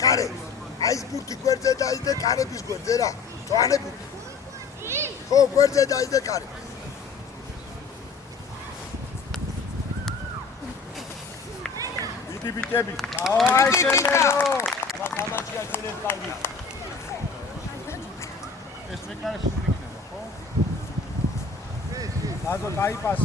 Care, aici puti guarda dai de care bis guarda, toane puti. Ho guarda dai de care. Biti bitebi. Ai șenero. Aba samacia cele plangi. Este care sunt bine, ho? Dazo dai pas.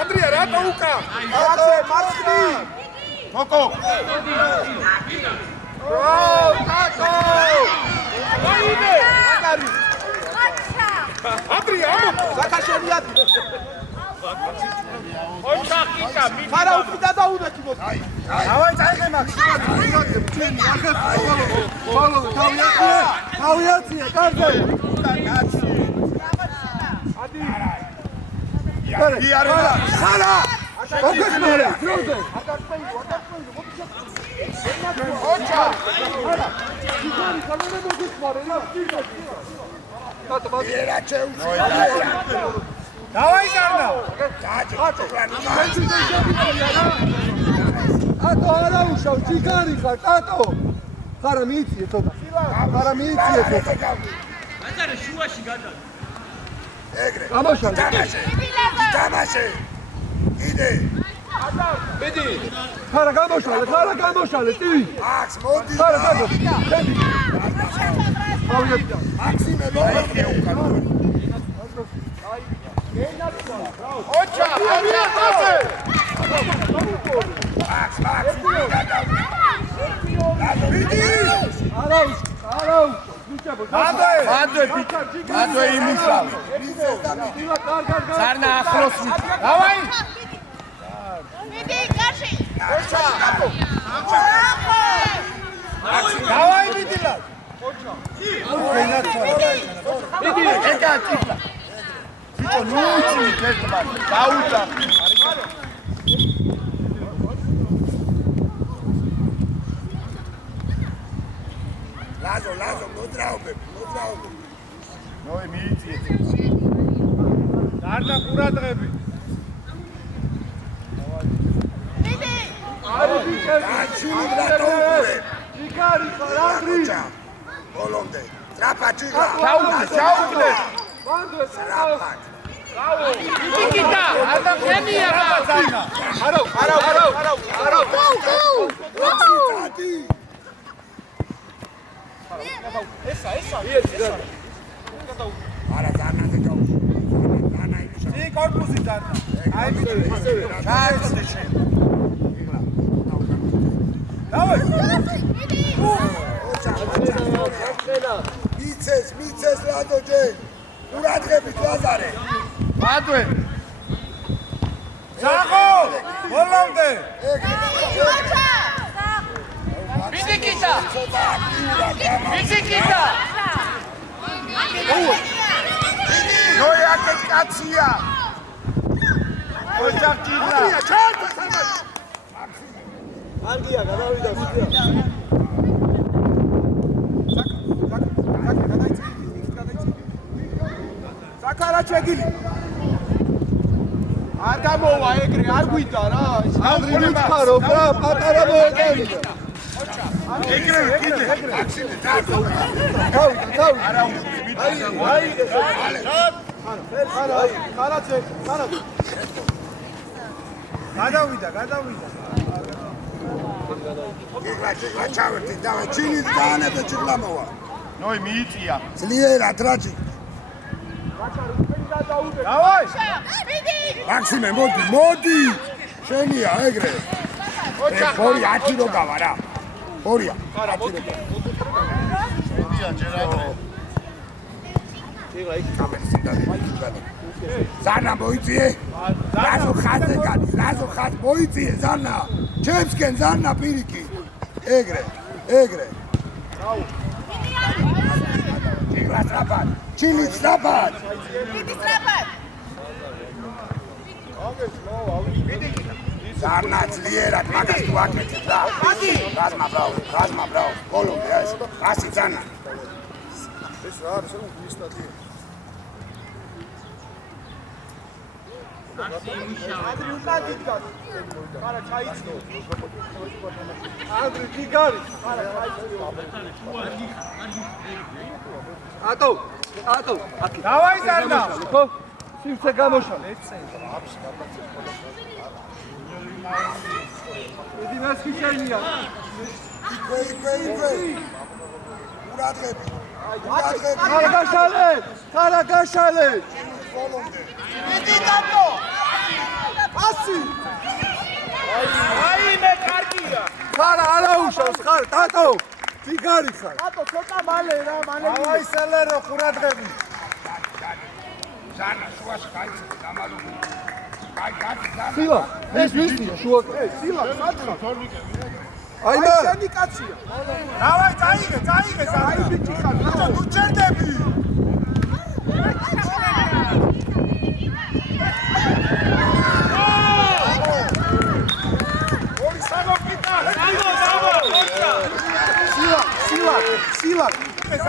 Andrea, rata uka. Coco. Tato. Andrea, Zakashoniati. ხარა უკიდა დაუდა კიბო. დავაი წაიღე მაგ. თავიაცია კარზე. ადი არა ხარა ოკეშმარე დროზე ოჩა ხარი ხალხი მოგიწმარე რა დავაი გარდა ატო არა უშავ ციგარი ხარ ატო ხარა მიიწიე ცოტა ხარა მიიწიე ცოტა აზარე შუაში გადა ეგრე გამოშალე დამაშე იდე ბედი ხარა გამოშალე ტი აკს მოდი ხარა გამოშალე ავიატა მაქსიმე მოვიდე უკან ოჩა აკს ადე იმისა ზარნა ახლოს დავაი მიდი კარში ოჩა დავაი მიდილა მიდი ეკა ტიფლა ბიჭო ნუჩი კეთება დაუჭა ლაზო მოძრაობები ნოე მიიწიეთ დარდა ყურადღები მიდი არი ბიჭები აჩული ბრატოუყურე ჭიგარი ხარ ანდრი ბოლომდე ტრაპა ჭიგა ჩაუგდე ნიკიტა ადამიანია რა არო ესა არა ზანაზე გაუ ზანა იმისა ი კორპუსი ზანა აი ისევე ჩააწოდე შენ დავაი მიცეს ლადოჯე ყურადღებით ლაზარე ბადვე ზაღო ბოლომდე ბიზიკიტა ნოე აკეთ კაცია ოჯახჭირა არგია გადავიდა სიტია საკარა ჩეგილი არ გამოვა ეგრე არ გვიდა რა ანდრი მითხარო რა პატარა მოეკევიდა ეგრე კიდე აქსინე თავი არა აი ხარაჩე გადავიდა იგლა ჩავერთი დავე ჩინი დაანებე ჭიგლამოვა ნოი მიიწია ძლიერად რაჯი დავაი მიდი მაქსიმე მოდი შენია ეგრე ორი 10 რო გავა რა ორია არა მოდი მოდია ჯერ ადრე იღლა იქ ზანა მოიწიე ლაზო ხაზე გადი ლაზო ხაზ მოიწიე ზანა ჩემსკენ ზანა პირიკი ეგრე იგლა სტრაპად ჩილი სტრაპად მიდი სწრაფად ზანა ძლიერად მაგას თუ აკეთებ რა რაზმა ბრავ ბოლომდე ეს ასი ზანა ეს რა არის რომ მისტატია ადრი უნდა დიდგას არა ჩაიცნო ანდრი ჭიგარი ატო აკი დავაი ზარნა ხო სივრცე გამოშალე ედი მას ხიჩენია იქვე ყურადღები ხარა გაშალე ბოლომდე მიდი დატო ასი აი მე კარგია ხარა არა უშავს ხარ ტატო ჭიგარი ხარ დატო ცოტა მალე რა მალე დავაი სელერო ყურადღები ზანა შუაში გაიცე დამალული სილა ეს ვისია შუაკ სილა სათხარ აი აი შენი კაცია დავაი წაიღე აი ბიჭი ხარ ნუ ჩერდები ორი საგოფიტა სილა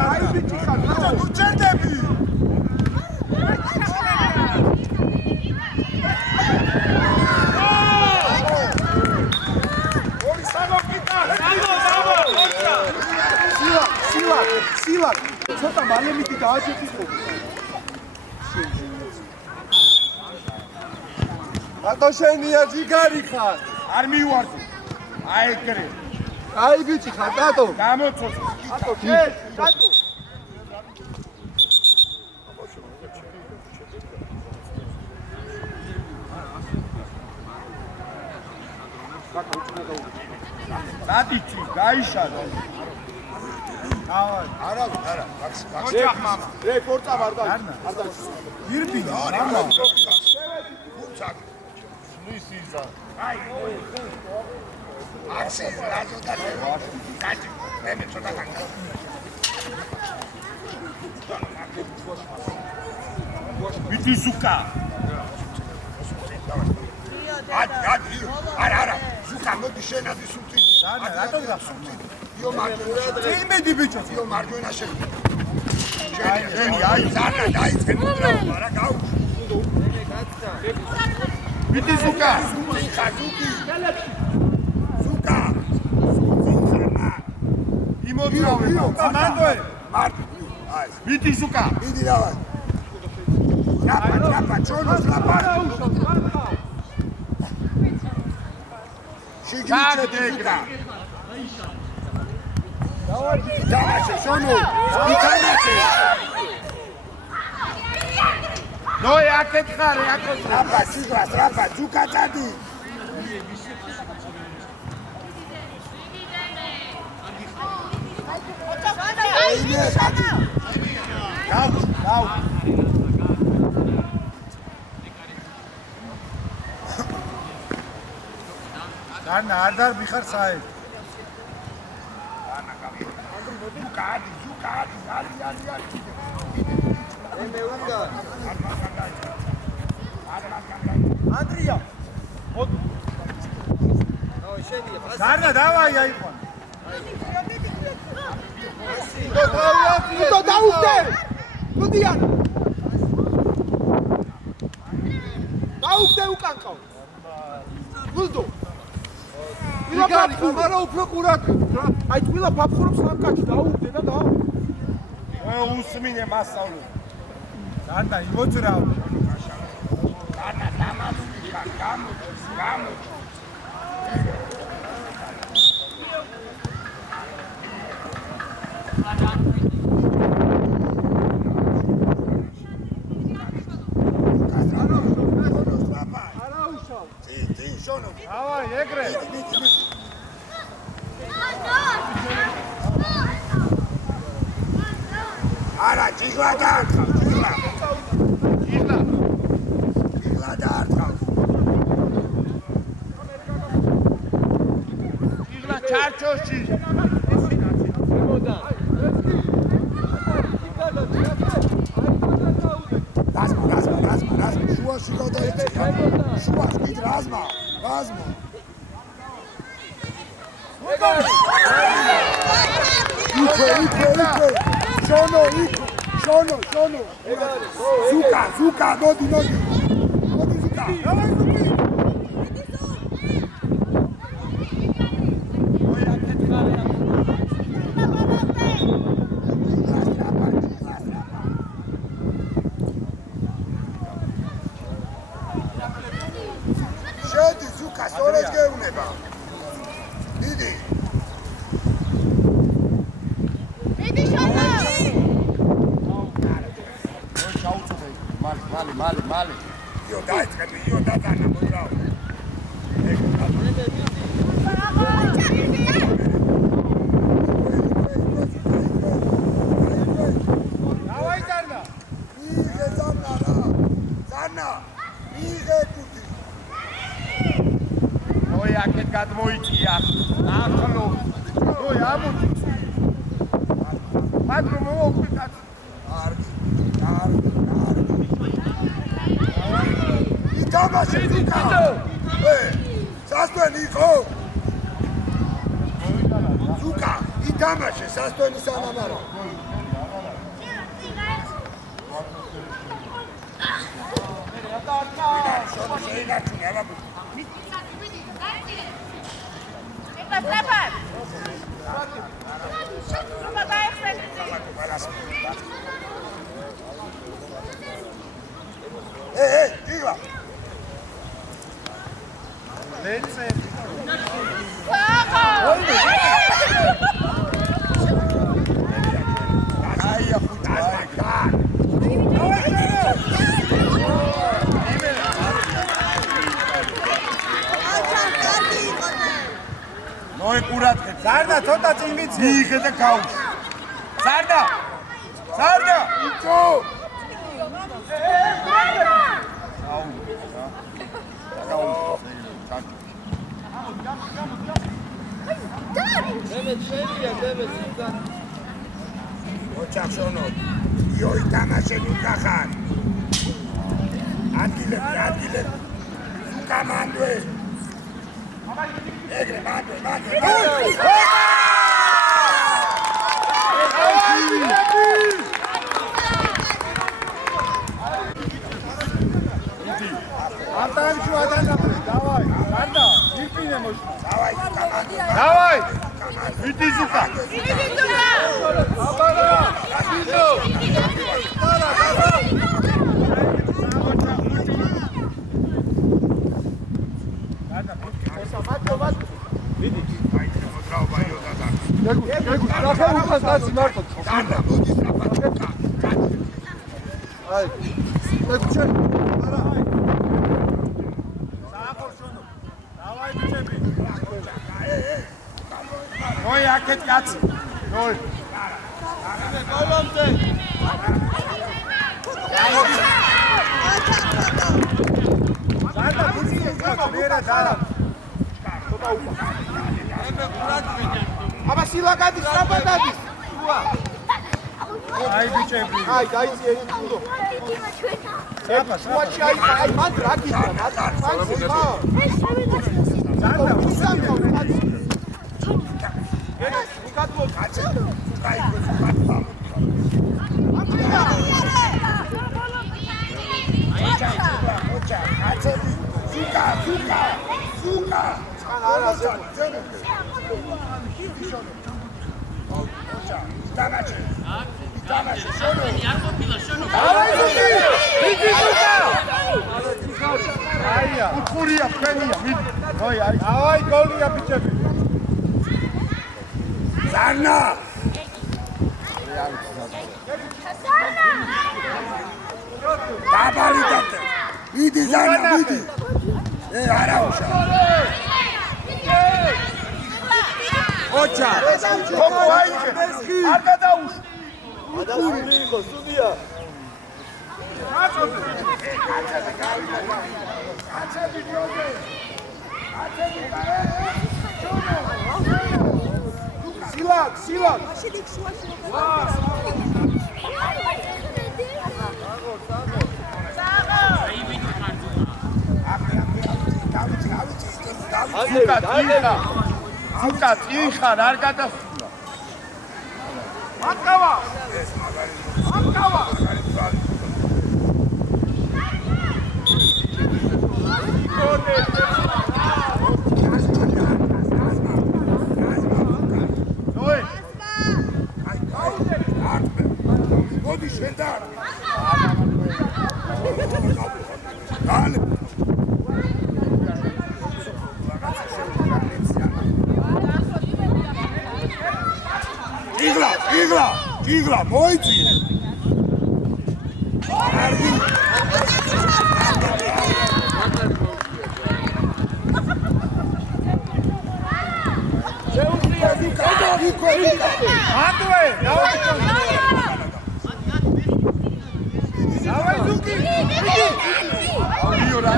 აი ბიჭი ხარ ნუ ჩერდები სილა ცოტა მალემიტი დააჯექიყო რატო შენია ჯიგარი ხარ არ მივარდი აი ეგრე აი ბიჭი ხარ დატო გამოცოცხლე ატო ჩერ დატო რადიჩი გაიშალა არა ოჯახ მამა რეპორტა ვარ და არ ირბინა მამა აი აცი რადო და დაჭი მე ცოტა კანკა ვიტიზუკა არა ზუკა მოდი შენადი სულთი დანა რატო გახსოვს იო მარჯვენა წინმედი ბიჭო იო მარჯვენა შევიდა შენი აი ზარნა დაიწყენ რა გაუ ვიტიზუკა ხაზუკი ზუკა იმოძრავე მანდოე მარტი აი ვიტიზუკა იდი დავაი რაპა ჩონოს რაპა შეგიჩედა დავაჩე შონო იტანაჩე ნოე აკეთ ხარ აკეთ რაპა სიგრას რაპა ჯუკა წადი გაუ დანა არ დარბი ხარ საერთოდ ანდრია დანა დავაი აიყვან იტო დაუხდე გუდიან დაუხდე უკანკავ გულდო ჯიგარი ხარ მაგრამ უფრო ყურად აი თვილა ფაფხურობს სამკაცი დაუხდე და და უსმინე მასწავლე დანა იმოძრავ დანა დამასკა გამო დავაი ეგრე არა ჯიგლა დაარტყავ ჯიგლა დაარტყავ იღლა ჩარჩოში რაზმა შუაში გადაიწე შუაში კიდ რაზმა იქე შონო ზუკა მოდი ზუკა შედი ზუკა სწორედ გეუბნება დიდი მალე იო დაიწყები იო დადანა მოძრავ დავაი დანა მიღე ზარნა რა ზარნა მიღე კუთი აქეთ გადმოიწია. ახლო. ნოი ამოდი. მადრო მოვუკვი კაცი. კარგი. ითამაშე ზუკა. სასტვენი იყო. ზუკა, ითამაშე სასტვენი სანამარო. Strapad. Rupa daextend. იგლა. ლეცე. აია ხუთა. ნოე ყურადღე. ზარდა ცოტა წინ ვიცი. მიიღე და გაუშვ. ზარდა. იჭო. ოჩახშონო. იო ითამაშე ნუქახან. ადგილები. უკამანდვე. ეგრე მანდვე. ანტაიმში ვადანაბრე. დავაი. ზარდა. ირპინე მოშვა. დავაი უკამანდვე. დავაი. ვიდი ზუკა. ნოი აქეთ კაცი. ნოი. გოლომზე. ზარდა ბუცი უკა მერა ზარა. ცოტა უკა. ემე ყურადღე. აბა სილაკადი სტრაპადადი. უა. აი ბიჭები. აი გაიწიე თუნდო. აბა სუაჩი აი მან რაკიდა. ზარდა უსამო. უკადო კაცი. გაიგო ზუკა. ოჩა, კაცები. ზუკა. არაზე. დამაჩე, შონო. არ ყოფილა, შონო. მიდი ზუკა. აია, უხურია, ფენია, მიდი. ნოი, აი. დავაი, გოლია ბიჭები. ზარნა. დაბალი დათე. მიდი ზარნა, მიდი. არაუშა. ოჩა. კოპო აიქე. არ გადაუშ. ადამიანი მიიღო სტუდია. კაცოდი. კაცები ჯობე. კაცები კარე. სილაკ. ზუკა წიხარ არ გადასულა. მაკავა. ნოი. მოდი შენდა. დალე. იგლა მოიწიე. კარგი. შეუძლია ზუკა. ატვე, დავაი ზუკი. მიო რა.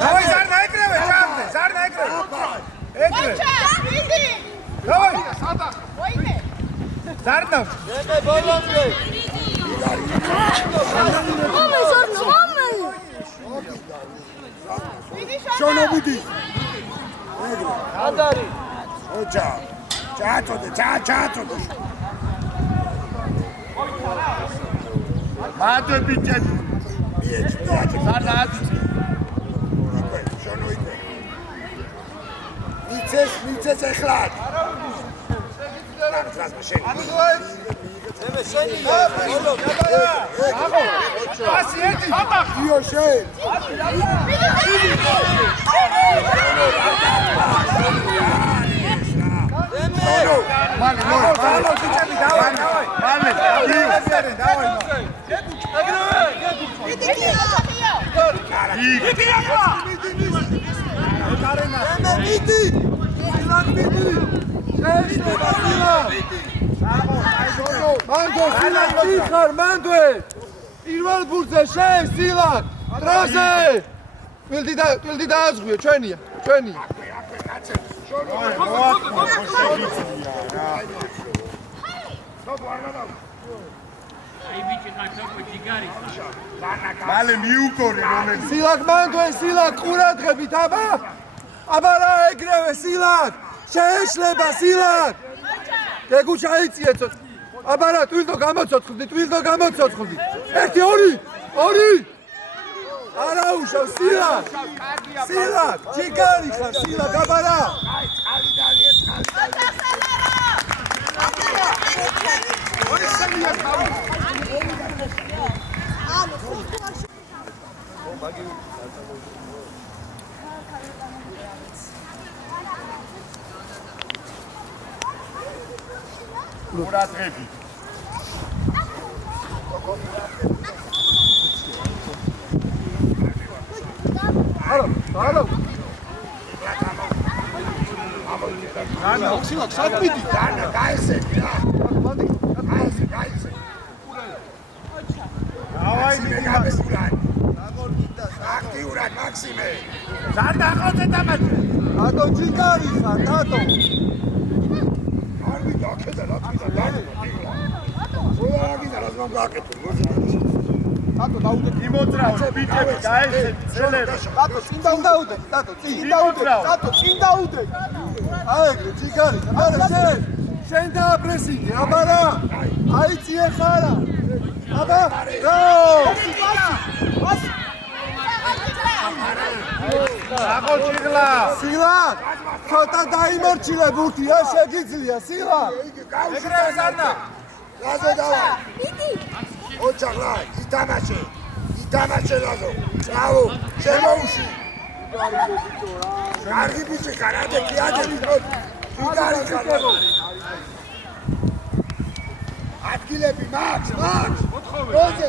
დავაი Zarna. შონობიდი. ანდარი. ოჯა. ჩააწოდე. Mate bitte. მიეჭი. Zarna ati. შონო იქ. მიცეს ეხლა. რას მაშინ. Asi eti. იო შენ. მანდო სილაკ მიხარ მანდვე პირველ ბურთზე შენ სილაკ ტრაზე ტვილდი დააზღვიო ჩვენია Male miukore romeni. სილაკ მანდვე სილაკ ყურადღებით აბა რა ეგრევე სილაკ შეეშლება სილაკ გეგუჩა აიწიე ცოტა აბა რა ტვილდო გამოცოცხლდი 1 2 არა უშავ სილაკ ჯიგარი ხარ სილაკ აბა რა Quratrები. Hallo. Zarna. სილაკ საქმედი დანა გაესები რა. გაესე. Davai მეგაბე გულანი. აქტიურად მაქსიმე. Zarna ახლოზე დამატე. ატო ჯიგარი ხარ ატო არგი დაკედა რა თქმა უნდა. სულაგიდა რა ზმამ გააკეთე. ატო დაუდე იმოძრავ ბიჭები დაესეთ წელები. ატო წინ დაუდე ატო წინ დაუდე აეგრე ჯიგარი არა შენ დააპრესიდე აბა რა აიწიე ხარა აბა რა აღოჩიღლა. სილაკ ცოტა დაიმორჩილე ბურთი რა შეგიძლია სილაკ ეგრევე Zarna. რაზო დავა. ოჯახლა ითამაშე რაზო. წავო შემოუში. კარგი ბიჭი კარადე კი ადები გიგარი ხარ. ადგილები მაქვს. როზე.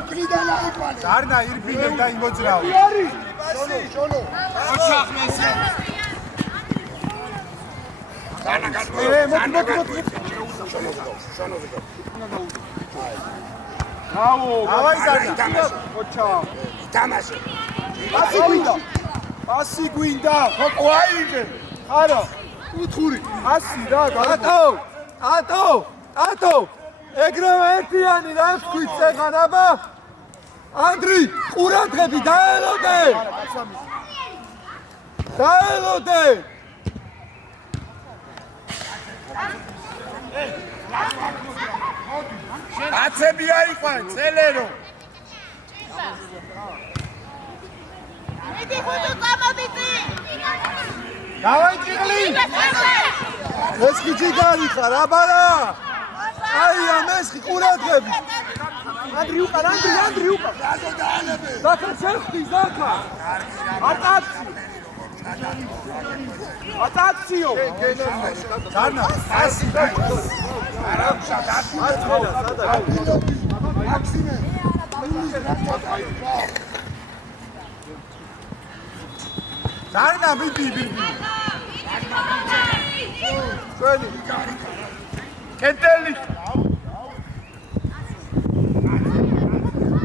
უკრიდან აიყვანე. Zarna ირბინებ და იმოძრავ. შონო. ოჩახმესი. დანა გასმო. Davai Zarna. ითამაშე. ასი გვინდა Qoaide. არა უთხური ასი რა ატო ეგრევე ერთიანი რა თქვით წეგან აბა ანდრი ყურადღები დაელოდე აცები აიყვან წელერო. მიდი ხუთი წამოდიდი. Davai ჭიღლი. ესხი ჯიგარი ხარ აბა რა აი ამესხი ყურადღები ანდრი უკან რაზო დაანებე. ზაქარ შეხტი ზაქარ ატაციო Zarna. Asi. მაქსიმე. Zarna bibi. ჩვენი კენტელი.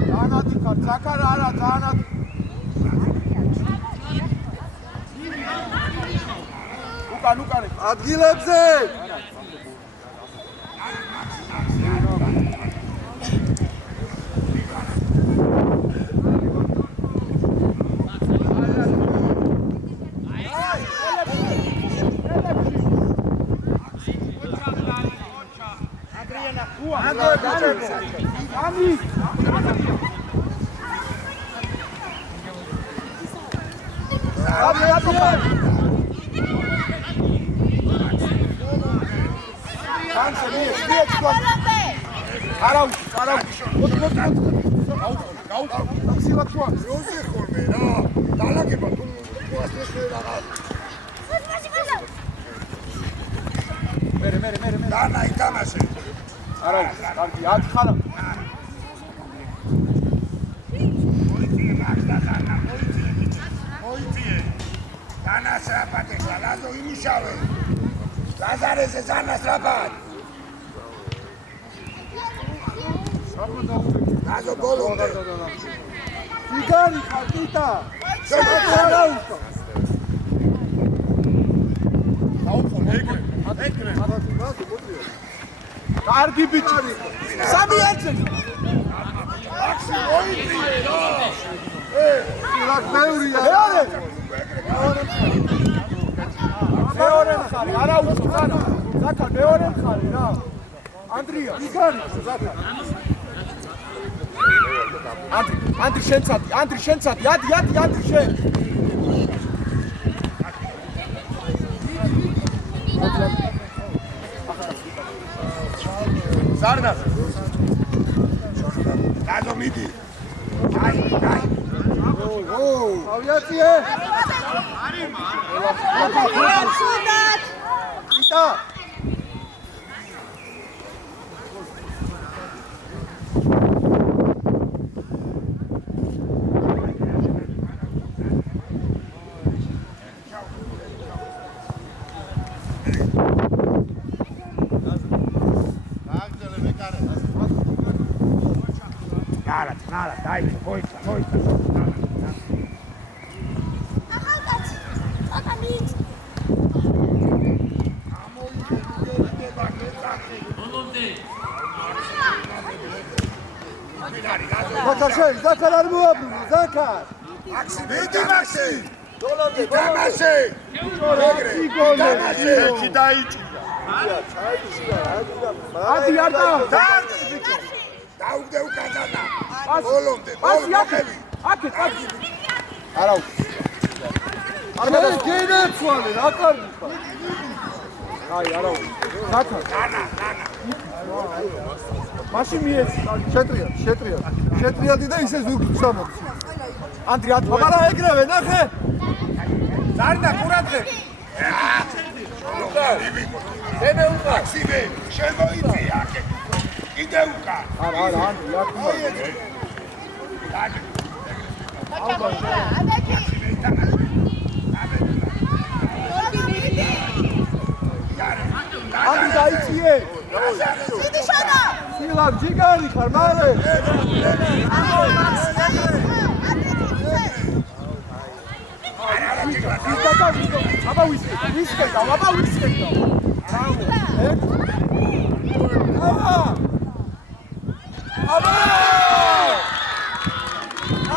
დაანათი ხარ ზაქარ არა დაანათი უკან ადგილებზე Dana ითამაშე. არა, კარგი, აქ ხარა. მოიწიე. Dana სრაფათი, ლაზო იმუშავე. ლაზარეზე ზანას რაფათ. ლაზო ბოლომდე. იგარი ხარ, შემოწარავ. კარგი ბიჭი. სამი არცელი. აქსი მოიწიე რა. ლაკ მეურია. მეორე მხარე, არა უცხო ხარა. ზაკა მეორე მხარე რა. ანდრია, იგარი ზაკა. ანდრი შენცადი, ანდრი შენ. ზარნა ლაზო მიდი. აი. ავიაციე. სუდად იტა. ნალა, დაი, მოიცა. ახალკაცი აკამით ზაქარ არ მოაბრუნე, ზაქარ. აქსი, მიდი მაქსი. დოლამდე, თამაში. თამაში. ერთი დაიჭირა. ადი არ და. დაუგდე უკანა. ბოლომდე, აკეთ. არა უკ. არა გენაცვალე, რა კარგი ხარ. აი, არა უკ. ზაქარ. ნანა. მაშინ მიეცი, შეტრიალდი და ისე ზურგს სამოქს. ანდრი ათ აბარა ეგრევე ნახე. ზარნა ყურადღე. დემე უკა. აქსიმე, შემოიწი აქ. კიდე უკა. არა, ანდრი აქ. ანდრი დაიჭიე. დიდი შანა სილამ ჯიგარი ხარ, მარე. აბა ვისკეტა.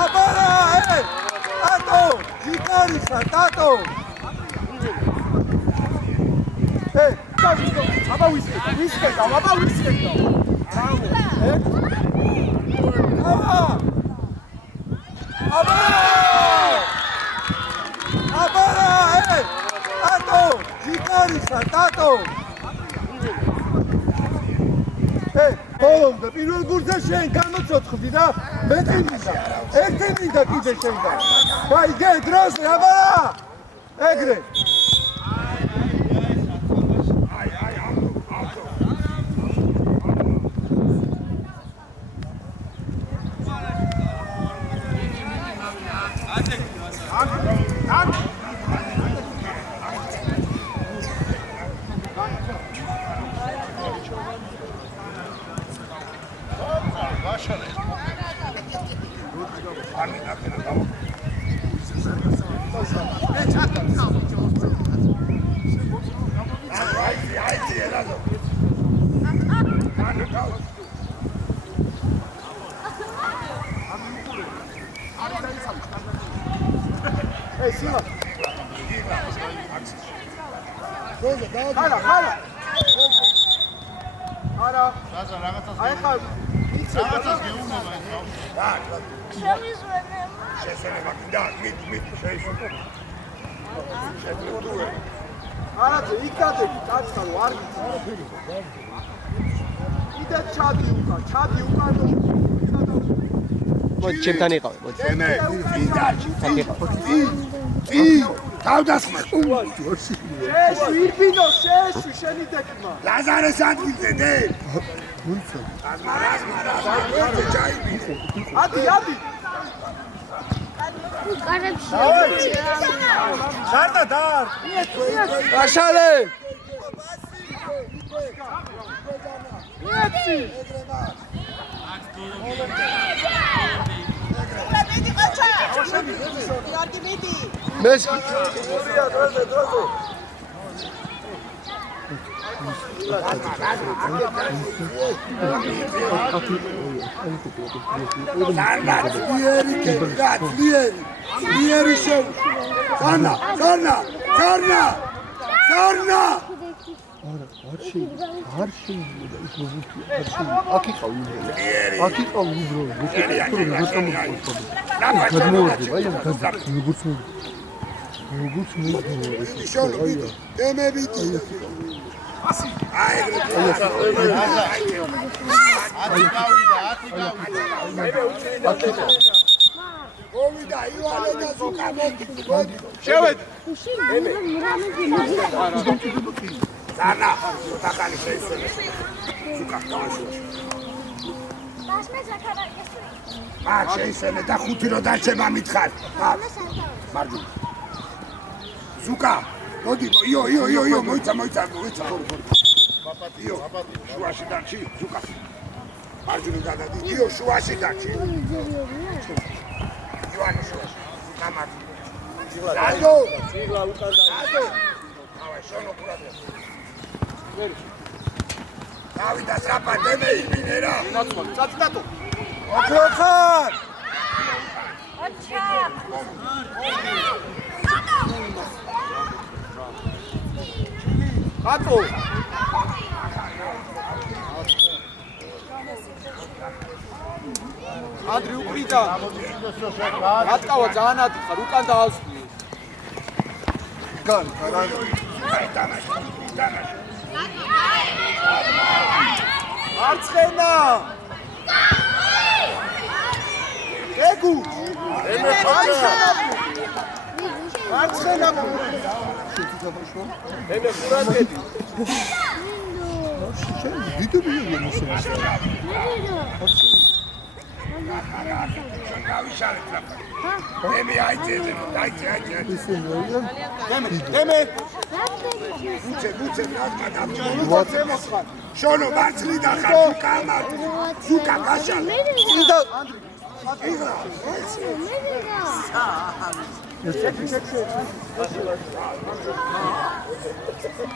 აბარა, ატო, ჯიგარი ხარ, ტატო. აბა ვისკეტა. აბარა, ატო, ჯიგარი ხარ, ტატო. ბოლომდე პირველ გურზე შენ გამოცოცხლდი და მეწინდა. ერთი მინდა კიდე შენდა. გაიგე დროზე, აბარა. ეგრე. არა. აი ხა იცი რაღაცას გეუბნება ეს ბავშვი. შესაძლოა კიდე მით შეიძლება. არა ძე იქ დადები კაცო არ გიცი. კიდე ჩადი უკან მოდი ჩემთან იყავი მოდი მე ინდარჩი თავდასხმა შეშვი ირბინო შეშვი შენი დეკმა ლაზარეს ადგილზე დე ადი ზარდა დარ გაშალე მიეცი მეს Lieri show. Sarna. შეისწავლე და ხუთი რო დარჩება მითხარ. ზუკა, მოდი, იო, მოიცა. იო, შუაში დარჩი, ზუკა. მარჯვნივ გადადი, იო, შუაში დარჩი. ივანე შუაში. გამარ. დადო. ციგლა უკან და. ავე, შონო ყურადღე. დავიდა სრაფა დემე იბინერა. წაწდატო ოქროხარ. აჩა. ატო ანდრი უკრიდა ატკავა ძალიან ატიხარ უკან დაასვი გან არცხენა ეგუ არცხენა ემე ყურადღები შონო მარცხნი და ხარ ზუკა გაშალე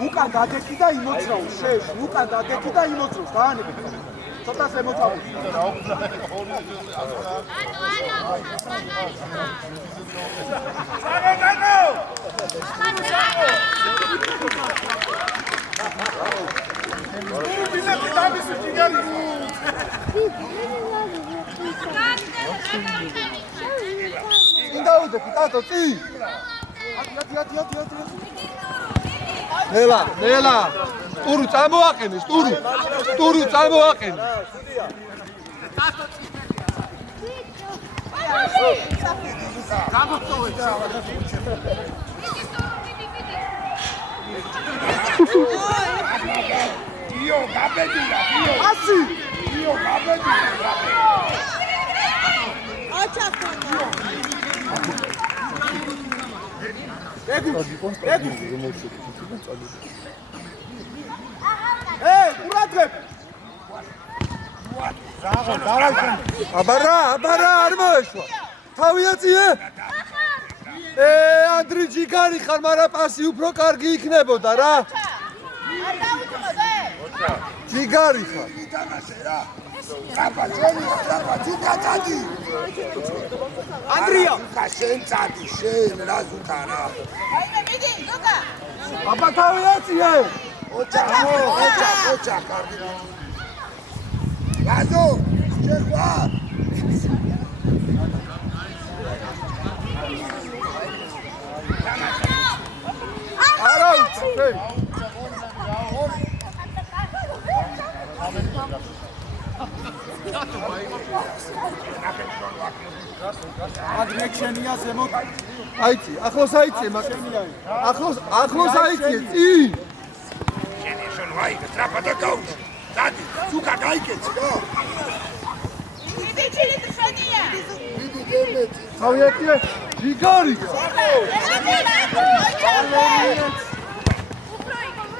უკან დადეკი და იმოძრავ შეშ უკან დადეკი და იმოძრავ დაანები ცოტას ემოძრავ ინდაუდე პიტატო წი ნელა ტური წამოაყენეს ტური წამოაყენეს იო გაბედია ასი იო გაბედია ყურადღებ აბარა არ მოეშვა თავი აწიე ანდრი ჯიგარი ხარ მაგრამ პასი უფრო კარგი იქნებოდა რა არ დაუწოდე ჯიგარი ხარ ზუკა წადი ანდრია შენ წადი შენ რა ზუკა რა აიმე მიდი ზუკა აბა თავი აწიე ოჩა კარგი რაზო შეხვა არა უცხო ადმექშენია ზემოთ აიცი ახლოს აიცი ახლოს აიცი წინ შენი შენ ვაი ტრაპადა გაუჩ დადი სუკა გაიკეთე რა მიდი ჩილი ტრშენია მიდი გემეთი ხავიეთე ჯიგარი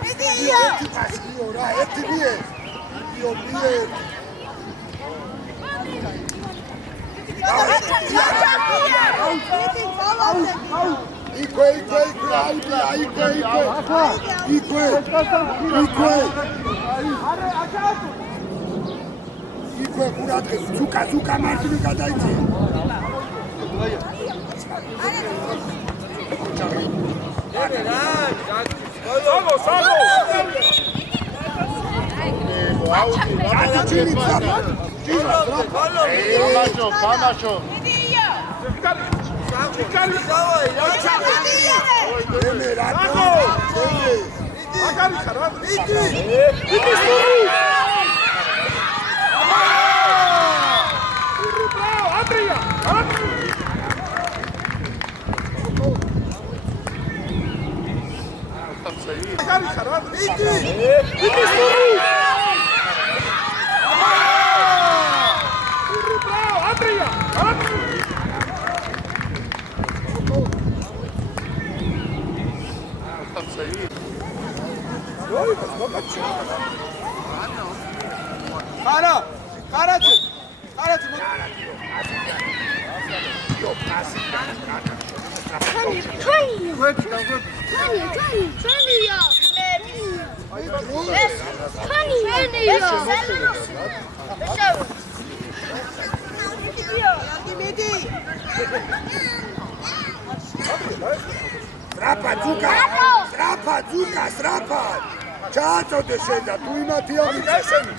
მიდი ია პასიო რა ერთი მიე იო მიე იქვე ყურადღე ზუკა მარტივი გადაიცე თამაშო მიდი ია ხარაჩი სრაფა ჩააწოდე შენ და თუ იმათი ამით ესენი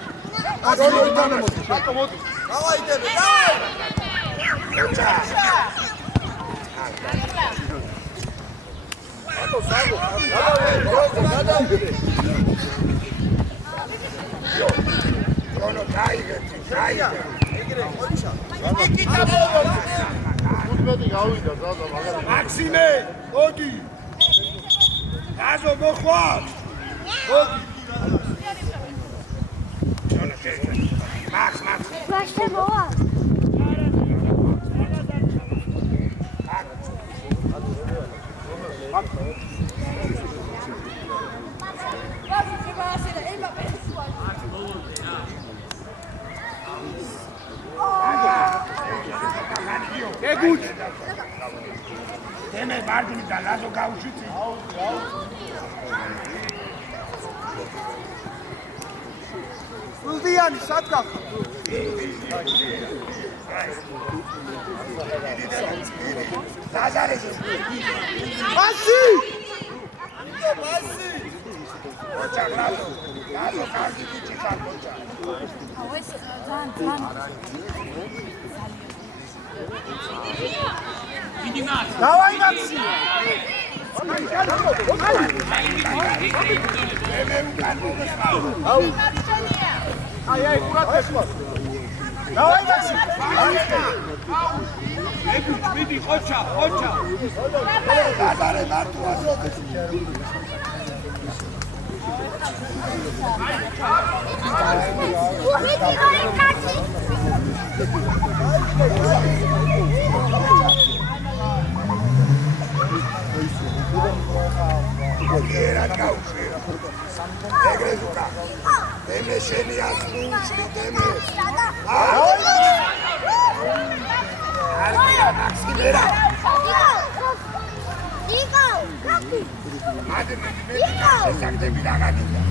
მაქსიმე, მოდი. გაზო მოხვალ. მოდი. მაქს. ვაშე მოვა. ეგუჩ. დემე მარჯვნი და ლაზო გაუშვიცი. სულდიანი სად გახდა? დაზარეს. მასი! ოჩა ლაზო კარგი გიჩი ხარ ოჩა. ეს ძალიან დავაი მაქსი! აი ყურადღება. დავაი მაქსი! მიდი ოჩა დაზარე მარტოა. Era cauce. Egrezuka. Deme sheni aslushli deme. Armia Maximera. Digo. Ademe sakdebi dagadida.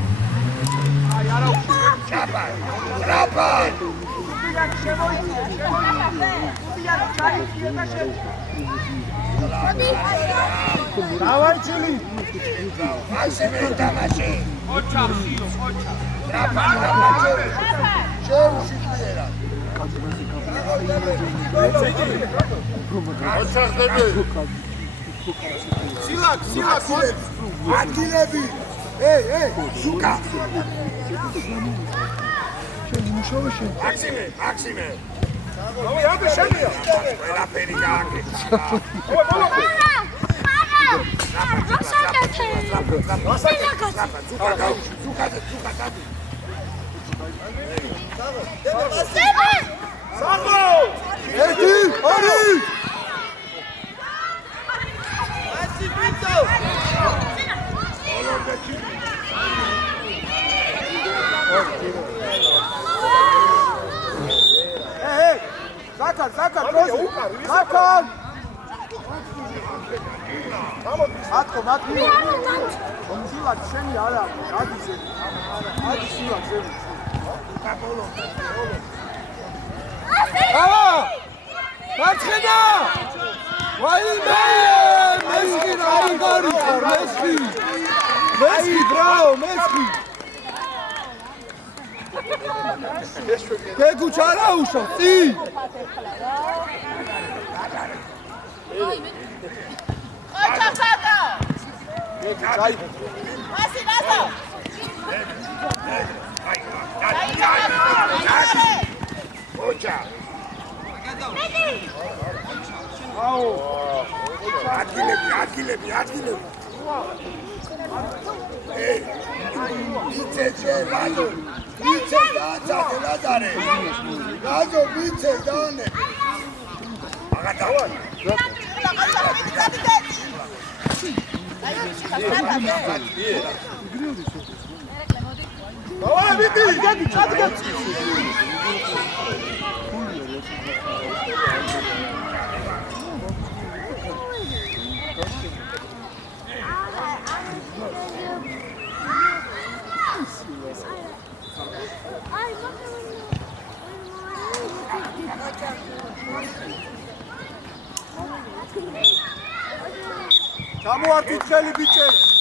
Chapa. Trapa. დავაი ჩილი! Maxime tamashi. ოჩა. Trapa. Trapa. ადგილები სუკა მაქსიმე ყველაფერი გააკეთა ერთი, ორი! Zakar, Zakar! Matko! Silak, შენი არა, ადი Silak, შენი. აბა! მარცხენა! ვაიმე! მესხი რა გარი ხარ, მესხი! მესხი, ბრავო, მესხი! გეგუჩ არა უშო, წი! ადგილები ვიცე ლაზარე გაზო ვიცე დანე აგატავან ჩამოართვით ხელი ბიჭებს